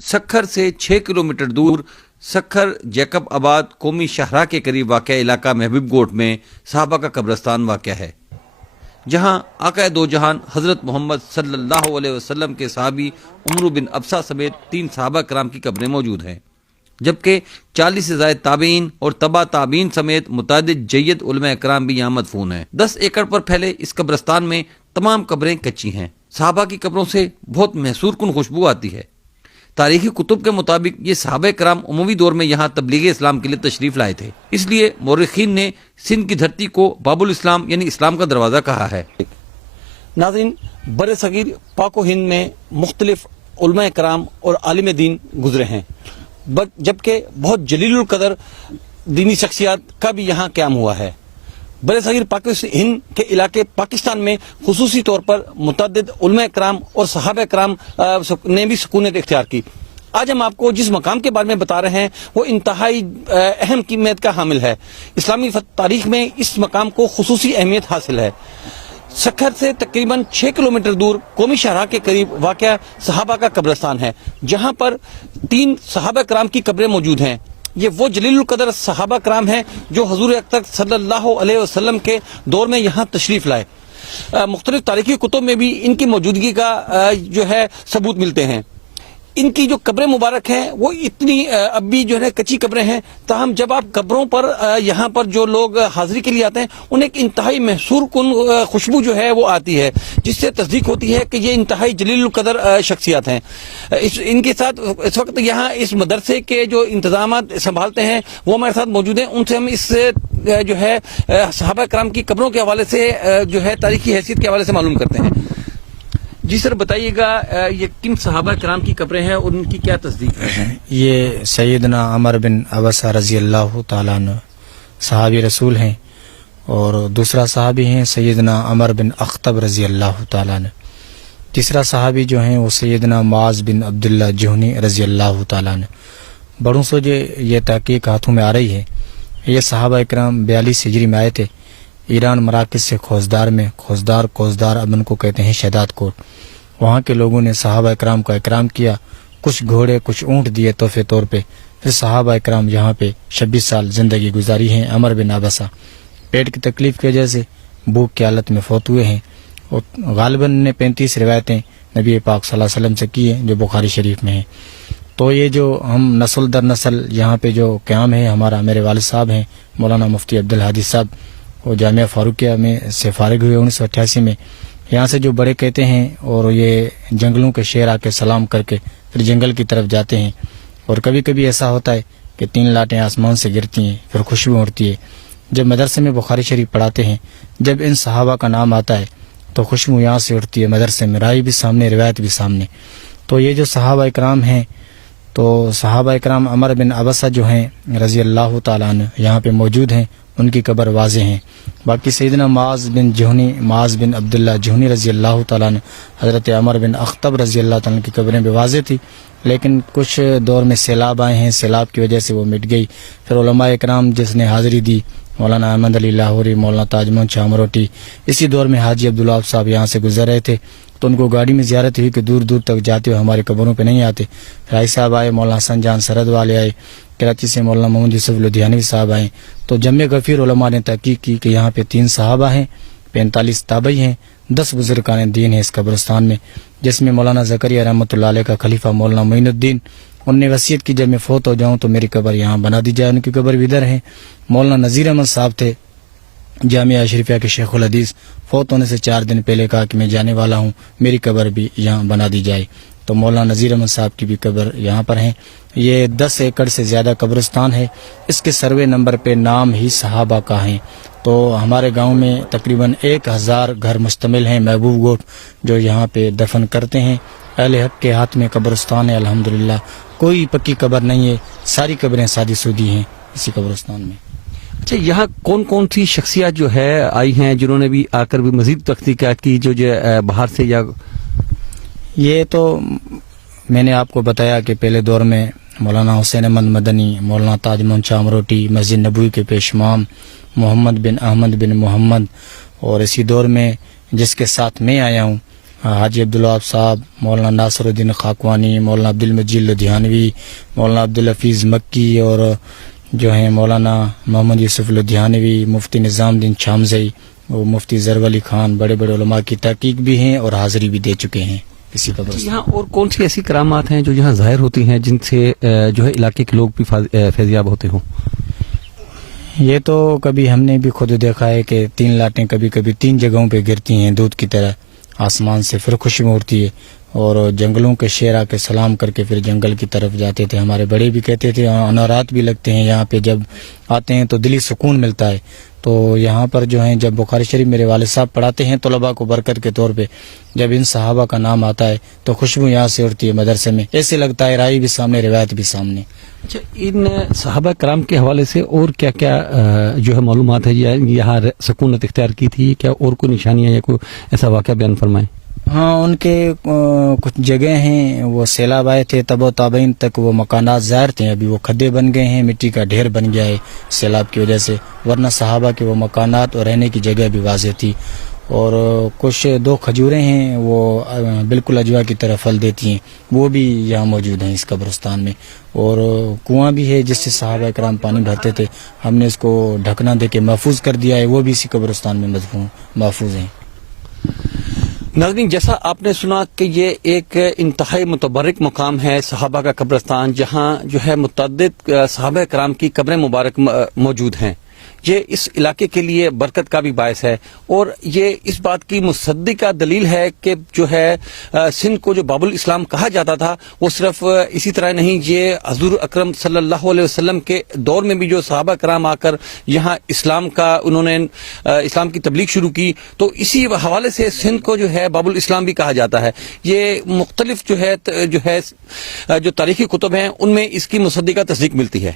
سکھر سے 6 کلومیٹر دور سکھر جیکب آباد قومی شاہراہ کے قریب واقع علاقہ محبوب گوٹ میں صحابہ کا قبرستان واقع ہے، جہاں آقا دو جہان حضرت محمد صلی اللہ علیہ وسلم کے صحابی عمرو بن ابسہ سمیت 3 صحابہ کرام کی قبریں موجود ہیں، جبکہ 40 سے زائد تابعین اور تبع تابعین سمیت متعدد جید علماء کرام بھی یہاں مدفون ہیں۔ 10 ایکڑ پر پھیلے اس قبرستان میں تمام قبریں کچی ہیں۔ صحابہ کی قبروں سے بہت محصور کن خوشبو آتی ہے۔ تاریخی کتب کے مطابق یہ صحابہ کرام عمومی دور میں یہاں تبلیغ اسلام کے لیے تشریف لائے تھے، اس لیے مورخین نے سندھ کی دھرتی کو باب الاسلام یعنی اسلام کا دروازہ کہا ہے۔ ناظرین، بر صغیر پاک و ہند میں مختلف علماء کرام اور عالم دین گزرے ہیں، جبکہ بہت جلیل القدر دینی شخصیات کا بھی یہاں قیام ہوا ہے۔ بر صغیر پاک و ہند کے علاقے پاکستان میں خصوصی طور پر متعدد علماء کرام اور صحابہ کرام نے بھی سکونت اختیار کی۔ آج ہم آپ کو جس مقام کے بارے میں بتا رہے ہیں وہ انتہائی اہم قیمت کا حامل ہے۔ اسلامی تاریخ میں اس مقام کو خصوصی اہمیت حاصل ہے۔ سکھر سے تقریباً 6 کلومیٹر دور قومی شاہراہ کے قریب واقع صحابہ کا قبرستان ہے، جہاں پر 3 صحابہ کرام کی قبریں موجود ہیں۔ یہ وہ جلیل القدر صحابہ کرام ہیں جو حضور اکرم صلی اللہ علیہ وسلم کے دور میں یہاں تشریف لائے۔ مختلف تاریخی کتب میں بھی ان کی موجودگی کا جو ہے ثبوت ملتے ہیں۔ ان کی جو قبریں مبارک ہیں وہ اتنی اب بھی جو ہے کچی قبریں ہیں، تاہم جب آپ قبروں پر یہاں پر جو لوگ حاضری کے لیے آتے ہیں انہیں ایک انتہائی محصور کن خوشبو جو ہے وہ آتی ہے، جس سے تصدیق ہوتی ہے کہ یہ انتہائی جلیل القدر شخصیات ہیں۔ ان کے ساتھ اس وقت یہاں اس مدرسے کے جو انتظامات سنبھالتے ہیں وہ ہمارے ساتھ موجود ہیں، ان سے ہم اس جو ہے صحابہ کرام کی قبروں کے حوالے سے جو ہے تاریخی حیثیت کے حوالے سے معلوم کرتے ہیں۔ جی سر، بتائیے گا یہ کن صحابہ کرام کی قبریں ہیں اور ان کی کیا تصدیق ہے؟ یہ سیدنا عمر بن ابسہ رضی اللہ تعالیٰ عنہ صحابی رسول ہیں، اور دوسرا صحابی ہیں سیدنا عمر بن اخطب رضی اللہ تعالیٰ عنہ۔ تیسرا صحابی جو ہیں وہ سیدنا معاذ بن عبداللہ جہنی رضی اللہ تعالیٰ عنہ۔ بڑوں سے جو یہ تحقیق ہاتھوں میں آ رہی ہے، یہ صحابہ اکرام 42 ہجری میں آئے تھے ایران مراکز سے کوزدار اب ان کو کہتے ہیں شہداد کوٹ۔ وہاں کے لوگوں نے صحابہ اکرام کا اکرام کیا، کچھ گھوڑے کچھ اونٹ دیے تحفے طور پہ۔ پھر صحابہ اکرام یہاں پہ 26 سال زندگی گزاری ہیں۔ عمر بن ابسہ پیٹ کی تکلیف کی وجہ سے بھوک کی حالت میں فوت ہوئے ہیں، اور غالباً نے 35 روایتیں نبی پاک صلی اللہ علیہ وسلم سے کی ہیں جو بخاری شریف میں ہیں۔ تو یہ جو ہم نسل در نسل یہاں پہ جو قیام ہے ہمارا، میرے والد صاحب ہیں مولانا مفتی عبدالحادی صاحب، وہ جامعہ فاروقیہ میں سے فارغ ہوئے 1988 میں۔ یہاں سے جو بڑے کہتے ہیں، اور یہ جنگلوں کے شیر آ کے سلام کر کے پھر جنگل کی طرف جاتے ہیں، اور کبھی کبھی ایسا ہوتا ہے کہ 3 لاٹیں آسمان سے گرتی ہیں، پھر خوشبو اڑتی ہے۔ جب مدرسے میں بخاری شریف پڑھاتے ہیں، جب ان صحابہ کا نام آتا ہے تو خوشبو یہاں سے اڑتی ہے، مدرسے میں رائی بھی سامنے، روایت بھی سامنے۔ تو یہ جو صحابہ اکرام ہیں، تو صحابہ اکرام عمر بن ابسہ جو ہیں رضی اللہ تعالیٰ عنہ یہاں پہ موجود ہیں، ان کی قبر واضح ہیں۔ باقی سیدنا معاذ بن عبداللہ جہنی رضی اللہ تعالیٰ عنہ، حضرت عمر بن اخطب رضی اللہ تعالیٰ عنہ کی قبریں بھی واضح تھی، لیکن کچھ دور میں سیلاب آئے ہیں، سیلاب کی وجہ سے وہ مٹ گئی۔ پھر علماء اکرام جس نے حاضری دی، مولانا احمد علی لاہوری، مولانا تاج محمد شاہ مروٹی، اسی دور میں حاجی عبداللہ صاحب یہاں سے گزر رہے تھے، تو ان کو گاڑی میں زیارت ہوئی کہ دور دور تک جاتے ہوئے ہماری قبروں پہ نہیں آتے۔ رائی صاحب آئے، مولانا حسن جان سرد والے آئے، کراچی سے مولانا محمد یوسف لدھیانوی صاحب آئے، تو جمع غفیر علماء نے تحقیق کی کہ یہاں پہ 3 صحابہ ہیں، 45 تابعی ہیں، 10 بزرگان دین ہیں اس قبرستان میں، جس میں مولانا زکریا رحمۃ اللہ علیہ کا خلیفہ مولانا معین الدین، ان نے وصیت کی جب میں فوت ہو جاؤں تو میری قبر یہاں بنا دی جائے، ان کی قبر بھی ادھر ہے۔ مولانا نذیر احمد صاحب تھے جامعہ اشرفیہ کے شیخ الحدیث، فوت ہونے سے 4 دن پہلے کہا کہ میں جانے والا ہوں، میری قبر بھی یہاں بنا دی جائے، تو مولانا نذیر احمد صاحب کی بھی قبر یہاں پر ہیں۔ یہ 10 ایکڑ سے زیادہ قبرستان ہے، اس کے سروے نمبر پہ نام ہی صحابہ کا ہیں۔ تو ہمارے گاؤں میں تقریباً 1000 گھر مشتمل ہیں محبوب گوٹ، جو یہاں پہ دفن کرتے ہیں۔ اہل حق کے ہاتھ میں قبرستان ہے الحمدللہ، کوئی پکی قبر نہیں ہے، ساری قبریں سادی سودی ہیں اسی قبرستان میں۔ اچھا، یہاں کون کون سی شخصیات جو ہے آئی ہیں جنہوں نے بھی آ کر بھی مزید تحقیقات کی جو باہر سے؟ یا یہ تو میں نے آپ کو بتایا کہ پہلے دور میں مولانا حسین احمد مدنی، مولانا تاج محمد شاہ مروٹی، مسجد نبوی کے پیشمام محمد بن احمد بن محمد، اور اسی دور میں جس کے ساتھ میں آیا ہوں حاجی عبدالوہاب صاحب، مولانا ناصر الدین خاکوانی، مولانا عبدالمجید لدھیانوی، مولانا عبدالحفیظ مکی اور جو ہیں مولانا محمد یوسف لدھیانوی، مفتی نظام الدین چھامزئی، وہ مفتی ظرف علی خان، بڑے بڑے علماء کی تحقیق بھی ہیں اور حاضری بھی دے چکے ہیں اسی قبرستان۔ یہاں اور کون سی ایسی کرامات ہیں جو یہاں ظاہر ہوتی ہیں جن سے جو ہے علاقے کے لوگ بھی فیضیاب ہوتے ہوں؟ یہ تو کبھی ہم نے بھی خود دیکھا ہے کہ 3 لاٹیں کبھی کبھی 3 جگہوں پہ گرتی ہیں دودھ کی طرح آسمان سے، پھر خوشبو اڑتی ہے، اور جنگلوں کے شیر آ کے سلام کر کے پھر جنگل کی طرف جاتے تھے۔ ہمارے بڑے بھی کہتے تھے انوارات بھی لگتے ہیں یہاں پہ، جب آتے ہیں تو دلی سکون ملتا ہے۔ تو یہاں پر جو ہیں جب بخاری شریف میرے والد صاحب پڑھاتے ہیں طلباء کو برکت کے طور پہ، جب ان صحابہ کا نام آتا ہے تو خوشبو یہاں سے اڑتی ہے مدرسے میں، ایسے لگتا ہے رائی بھی سامنے، روایت بھی سامنے۔ اچھا، ان صحابہ کرام کے حوالے سے اور کیا کیا جو ہے معلومات ہے یہاں سکونت اختیار کی تھی؟ کیا اور کوئی نشانیاں یا کوئی ایسا واقعہ بیان فرمائیں؟ ہاں، ان کے کچھ جگہ ہیں، وہ سیلاب آئے تھے تب و تابعین تک وہ مکانات ظاہر تھے، ابھی وہ کھڈے بن گئے ہیں، مٹی کا ڈھیر بن گیا ہے سیلاب کی وجہ سے، ورنہ صحابہ کے وہ مکانات اور رہنے کی جگہ بھی واضح تھی۔ اور کچھ 2 کھجوریں ہیں وہ بالکل اجوا کی طرح پھل دیتی ہیں، وہ بھی یہاں موجود ہیں اس قبرستان میں، اور کنواں بھی ہے جس سے صحابہ کرام پانی بھرتے تھے، ہم نے اس کو ڈھکنا دے کے محفوظ کر دیا ہے، وہ بھی اسی قبرستان میں محفوظ ہیں۔ ناظرین، جیسا آپ نے سنا کہ یہ ایک انتہائی متبرک مقام ہے صحابہ کا قبرستان، جہاں جو ہے متعدد صحابہ کرام کی قبریں مبارک موجود ہیں۔ یہ اس علاقے کے لیے برکت کا بھی باعث ہے، اور یہ اس بات کی مصدقہ دلیل ہے کہ جو ہے سندھ کو جو باب الاسلام کہا جاتا تھا، وہ صرف اسی طرح نہیں، یہ حضور اکرم صلی اللہ علیہ وسلم کے دور میں بھی جو صحابہ کرام آ کر یہاں انہوں نے اسلام کی تبلیغ شروع کی، تو اسی حوالے سے سندھ کو جو ہے باب الاسلام بھی کہا جاتا ہے۔ یہ مختلف جو تاریخی کتب ہیں ان میں اس کی مصدقہ تصدیق ملتی ہے۔